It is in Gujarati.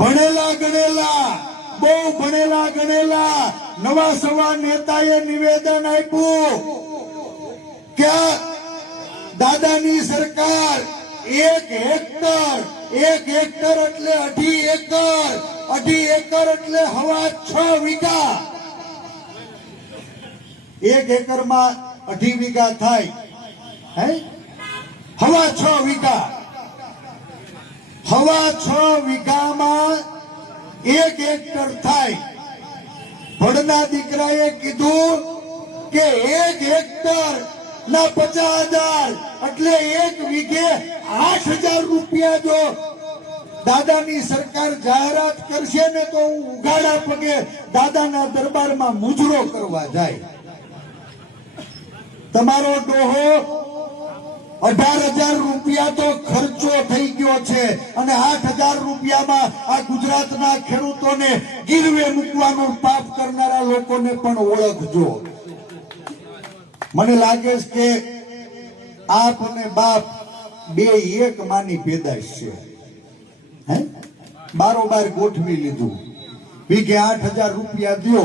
ભણેલા ગણેલા, બહુ ભણેલા ગણેલા નવા સવા નેતાએ નિવેદન આપ્યું કે દાદાની સરકાર 1 હેક્ટર એટલે 2.5 એકર, 2.5 એકર એટલે 6.5 વીઘા. 1 એકરમાં 2.5 વીઘા થાય, હે 6.5 વીઘા. 6.5 વીઘામાં 1 હેક્ટર થાય. ભણના દીકરાએ કીધું કે 1 હેક્ટર ના 50,000 એટલે 1 વીઘે 8,000 રૂપિયા. જો દાદાની સરકાર જાહેરાત કરશે ને તો હું ઉઘાડા પગે દાદાના દરબારમાં મુજરો કરવા જાય. તમારો ડોહો 18,000 રૂપિયા તો ખર્ચો થઈ ગયો છે અને 8,000 રૂપિયામાં આ ગુજરાતના ખેડૂતોને ગીરવે મૂકવાનું પાપ કરનારા લોકોને પણ ઓળખજો. મને લાગે છે કે આપ અને બાપ બે એક માની પેદાશ છે. હે બારોબાર ગોઠવી લીધું. વીઘે 8,000 રૂપિયા દો